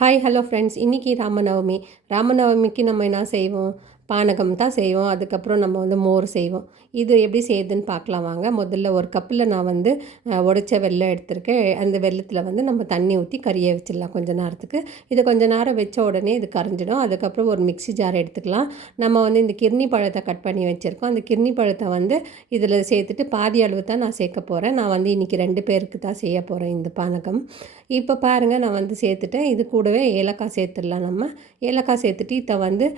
Hi hello friends, இன்றைக்கி ராமநவமி. ராமநவமிக்கு நம்ம என்ன செய்வோம்? பானகம் தான் செய்வோம். அதுக்கப்புறம் நம்ம மோர் செய்வோம். இது எப்படி செய்யுதுன்னு பார்க்கலாம் வாங்க. முதல்ல ஒரு கப்பில் நான் உடைச்ச வெல்லம் எடுத்திருக்கேன். அந்த வெல்லத்தில் நம்ம தண்ணி ஊற்றி கறிய வச்சிடலாம் கொஞ்சம் நேரத்துக்கு. இதை கொஞ்சம் நேரம் வச்ச உடனே இது கரைஞ்சிடும். அதுக்கப்புறம் ஒரு மிக்ஸி ஜார் எடுத்துக்கலாம். நம்ம இந்த கிர்னி பழத்தை கட் பண்ணி வச்சுருக்கோம். அந்த கிர்னி பழத்தை இதில் சேர்த்துட்டு பாதி அளவு தான் நான் சேர்க்க போகிறேன். நான் இன்றைக்கி 2 பேருக்கு தான் செய்ய போகிறேன் இந்த பானகம். இப்போ பாருங்கள், நான் சேர்த்துட்டேன். இது கூடவே ஏலக்காய் சேர்த்துடலாம். நம்ம ஏலக்காய் சேர்த்துட்டு இதை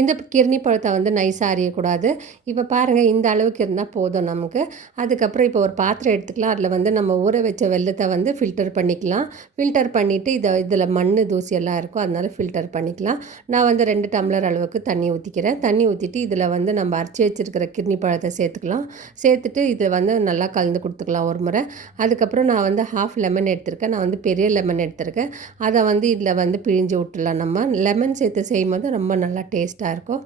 இந்த கிர்னி பழத்தை நைஸாக அறியக்கூடாது. இப்போ பாருங்கள், இந்த அளவுக்கு இருந்தால் போதும் நமக்கு. அதுக்கப்புறம் இப்போ ஒரு பாத்திரம் எடுத்துக்கலாம். அதில் நம்ம ஊற வச்ச வெல்லத்தை ஃபில்டர் பண்ணிக்கலாம். ஃபில்டர் பண்ணிவிட்டு இதில் மண் தூசியெல்லாம் இருக்கும், அதனால் ஃபில்டர் பண்ணிக்கலாம். நான் 2 டம்ளர் அளவுக்கு தண்ணி ஊற்றிக்கிறேன். தண்ணி ஊற்றிட்டு இதில் நம்ம அரைச்சி வச்சுருக்கிற கிர்னி பழத்தை சேர்த்துக்கலாம். சேர்த்துட்டு இதை நல்லா கலந்து கொடுத்துக்கலாம் ஒரு முறை. அதுக்கப்புறம் நான் ஹாஃப் லெமன் எடுத்திருக்கேன். நான் பெரிய லெமன் எடுத்திருக்கேன். அதை இதில் பிழிஞ்சு விட்டுலாம். நம்ம லெமன் சேர்த்து செய்யும்போது ரொம்ப நல்லா டேஸ்ட்டாக இருக்கும்.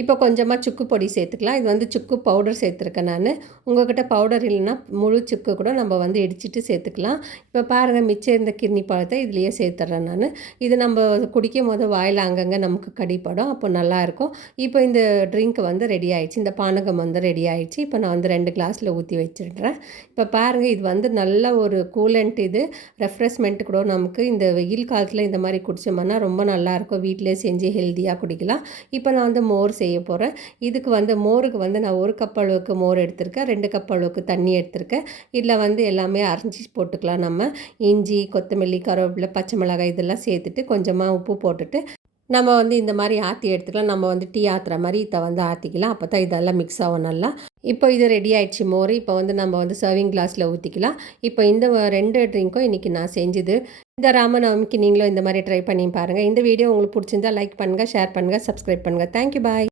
இப்போ கொஞ்சமாக சுக்கு பொடி சேர்த்துக்கலாம். இது சுக்கு பவுடர் சேர்த்துருக்கேன் நான். உங்கள்கிட்ட பவுடர் இல்லைன்னா முழு சுக்கு கூட நம்ம இடிச்சிட்டு சேர்த்துக்கலாம். இப்போ பாருங்கள், மிச்சம் இருந்த கிர்னி பழத்தை இதுலேயே சேர்த்துட்றேன் நான். இது நம்ம குடிக்கும் போது வாயில் அங்கங்கே நமக்கு கடிப்படும், அப்போ நல்லாயிருக்கும். இப்போ இந்த ட்ரிங்க் ரெடி ஆகிடுச்சு. இந்த பானகம் ரெடி ஆகிடுச்சு. இப்போ நான் 2 கிளாஸில் ஊற்றி வச்சிடுறேன். இப்போ பாருங்கள், இது நல்ல ஒரு கூலண்ட், இது ரெஃப்ரெஷ்மெண்ட் கூட. நமக்கு இந்த வெயில் காலத்தில் இந்த மாதிரி குடித்தோம்னா ரொம்ப நல்லாயிருக்கும். வீட்டிலே செஞ்சு ஹெல்த்தியாக குடிக்கலாம். இப்போ நான் மோர் செய்ய போகிறேன். இதுக்கு மோருக்கு நான் 1 கப் அளவுக்கு மோர் எடுத்திருக்கேன். 2 கப் அளவுக்கு தண்ணி எடுத்திருக்கேன். இதில் எல்லாமே அரைஞ்சி போட்டுக்கலாம். நம்ம இஞ்சி, கொத்தமல்லி, கருவேப்பிலை, பச்சை மிளகாய் இதெல்லாம் சேர்த்துட்டு கொஞ்சமாக உப்பு போட்டுட்டு நம்ம இந்த மாதிரி ஆற்றி எடுத்துக்கலாம். நம்ம டீ ஆற்றுற மாதிரி இதை ஆற்றிக்கலாம். அப்போ தான் இதெல்லாம் மிக்ஸ் ஆகும் நல்லா. இப்போ இது ரெடி ஆகிடுச்சு மோர். இப்போ நம்ம சர்விங் கிளாஸில் ஊற்றிக்கலாம். இப்போ இந்த 2 ட்ரிங்க்கும் இன்றைக்கி நான் செஞ்சுது. இந்த ராமநவமிக்கு நீங்களும் இந்த மாதிரி ட்ரை பண்ணி பாருங்கள். இந்த வீடியோ உங்களுக்கு பிடிச்சிருந்தால் லைக் பண்ணுங்கள், ஷேர் பண்ணுங்கள், சப்ஸ்கிரைப் பண்ணுங்கள். தேங்க்யூ, பாய்.